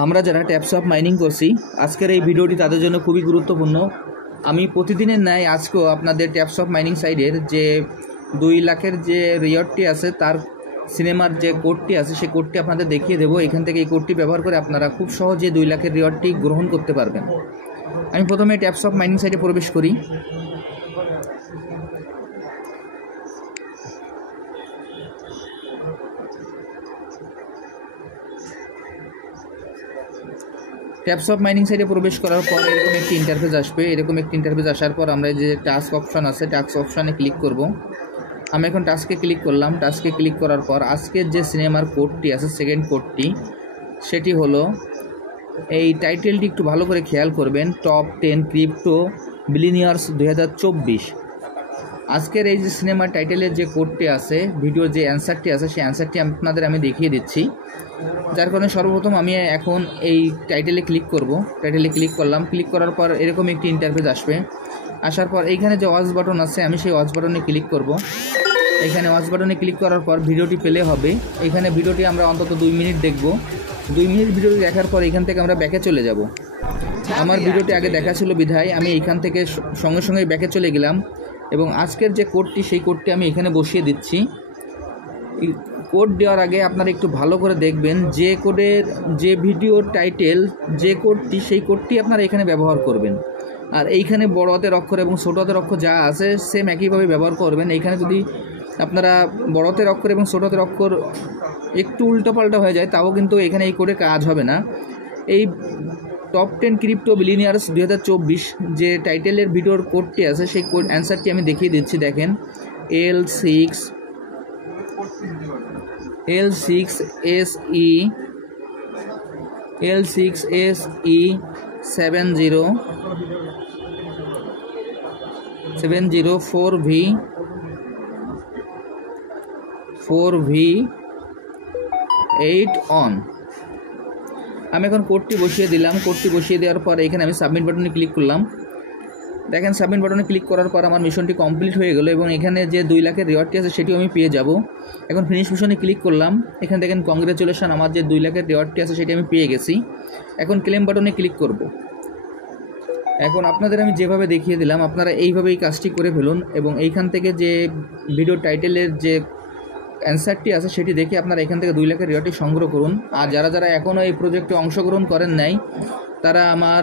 আমরা যারা ট্যাপসপ মাইনিং করছি আজকের এই ভিডিওটি তাদের জন্য খুবই গুরুত্বপূর্ণ। আমি প্রতিদিনের ন্যায় আজকেও আপনাদের ট্যাপসপ মাইনিং সাইডের যে 2 লাখের যে রিওয়ার্ডটি আছে তার সিনেমার যে কোডটি আছে সেই কোডটি আপনাদের দেখিয়ে দেবো। এখান থেকে এই কোডটি ব্যবহার করে আপনারা খুব সহজে 2 লাখের রিওয়ার্ডটি গ্রহণ করতে পারবেন। আমি প্রথমে ট্যাপসপ মাইনিং সাইটে প্রবেশ করি। ট্যাপসপ মাইনিং সাইটে প্রবেশ করার পর এরকম একটি ইন্টারফেস আসবে। এরকম একটি ইন্টারফেস আসার পর আমরা যে টাস্ক অপশন আছে টাস্ক অপশানে ক্লিক করব। আমি এখন টাস্কে ক্লিক করলাম। টাস্কে ক্লিক করার পর আজকের যে সিনেমার কোডটি আছে সেকেন্ড কোডটি সেটি হলো এই টাইটেলটি একটু ভালো করে খেয়াল করবেন, টপ 10 ক্রিপ্টো বিলিয়নিয়ার্স 2024। আজকের এই যে সিনেমার টাইটেলের যে কোডটি আছে, ভিডিওর যে অ্যান্সারটি আছে সেই অ্যান্সারটি আপনাদের আমি দেখিয়ে দিচ্ছি। যার কারণে সর্বপ্রথম আমি এখন এই টাইটেলে ক্লিক করব। টাইটেলে ক্লিক করলাম। ক্লিক করার পর এরকম একটি ইন্টারফেস আসবে। আসার পর এইখানে যে ওয়াচ বাটন আছে আমি সেই ওয়াচ বাটনে ক্লিক করব। এখানে ওয়াচ বাটনে ক্লিক করার পর ভিডিওটি প্লে হবে। এখানে ভিডিওটি আমরা অন্তত 2 মিনিট দেখব। 2 মিনিট ভিডিওটি দেখার পর এখান থেকে আমরা ব্যাকে চলে যাব। আমার ভিডিওটি আগে দেখা ছিল বিধায় আমি এইখান থেকে সঙ্গে সঙ্গে ব্যাকে চলে গেলাম এবং আজকের যে কোডটি সেই কোডটি আমি এখানে বসিয়ে দিচ্ছি। কোড দেওয়ার আগে আপনারা একটু ভালো করে দেখবেন যে কোডের যে ভিডিওর টাইটেল যে কোডটি সেই কোডটি আপনারা এখানে ব্যবহার করবেন। আর এইখানে বড় হাতের অক্ষর এবং ছোট হাতের অক্ষর যা আছে সেম একইভাবে ব্যবহার করবেন। এইখানে যদি আপনারা বড় হাতের অক্ষর এবং ছোট হাতের অক্ষর একটু উল্টোপাল্টা হয়ে যায় তাও কিন্তু এখানে এই কোডে কাজ হবে না। এই টপ 10 ক্রিপ্টো বিলিয়নিয়ার্স 2024 যে টাইটেলের ভিডিওর কোডটি আছে সেই কোড অ্যান্সারটি আমি দেখিয়ে দিচ্ছি। দেখেন L6SE 4V8 অন। আমি এখন কোডটি বসিয়ে দিলাম। কোডটি বসিয়ে দেওয়ার পর এখানে আমি সাবমিট বাটনে ক্লিক করলাম। দেখেন সাবমিট বাটনে ক্লিক করার পর আমার মিশনটি কমপ্লিট হয়ে গেল এবং এখানে যে 2 লাখের রিওয়ার্ডটি আছে সেটিও আমি পেয়ে যাব। এখন ফিনিশ মিশনে ক্লিক করলাম। এখানে দেখেন কংগ্রেচুলেশন, আমার যে 2 লাখের রিওয়ার্ডটি আছে সেটি আমি পেয়ে গেছি। এখন ক্লেম বাটনে ক্লিক করব। এখন আপনাদের আমি যেভাবে দেখিয়ে দিলাম আপনারা এইভাবেই কাজটি করে ফেলুন এবং এইখান থেকে যে ভিডিও টাইটেলের যে অ্যান্সারটি আছে সেটি দেখে আপনারা এখান থেকে 2 লাখের রিওয়ার্ডটি সংগ্রহ করুন। আর যারা এখনও এই প্রজেক্টে অংশগ্রহণ করেন নাই তারা আমার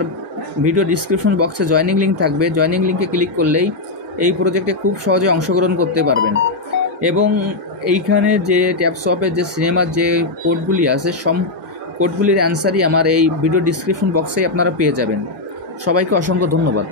ভিডিও ডিসক্রিপশন বক্সে জয়নিং লিঙ্ক থাকবে। জয়নিং লিঙ্কে ক্লিক করলেই এই প্রজেক্টে খুব সহজে অংশগ্রহণ করতে পারবেন। এবং এইখানে যে ট্যাপসপের যে সিনেমার যে কোডগুলি আছে সব কোডগুলির অ্যান্সারই আমার এই ভিডিও ডিসক্রিপশন বক্সেই আপনারা পেয়ে যাবেন। সবাইকে অসংখ্য ধন্যবাদ।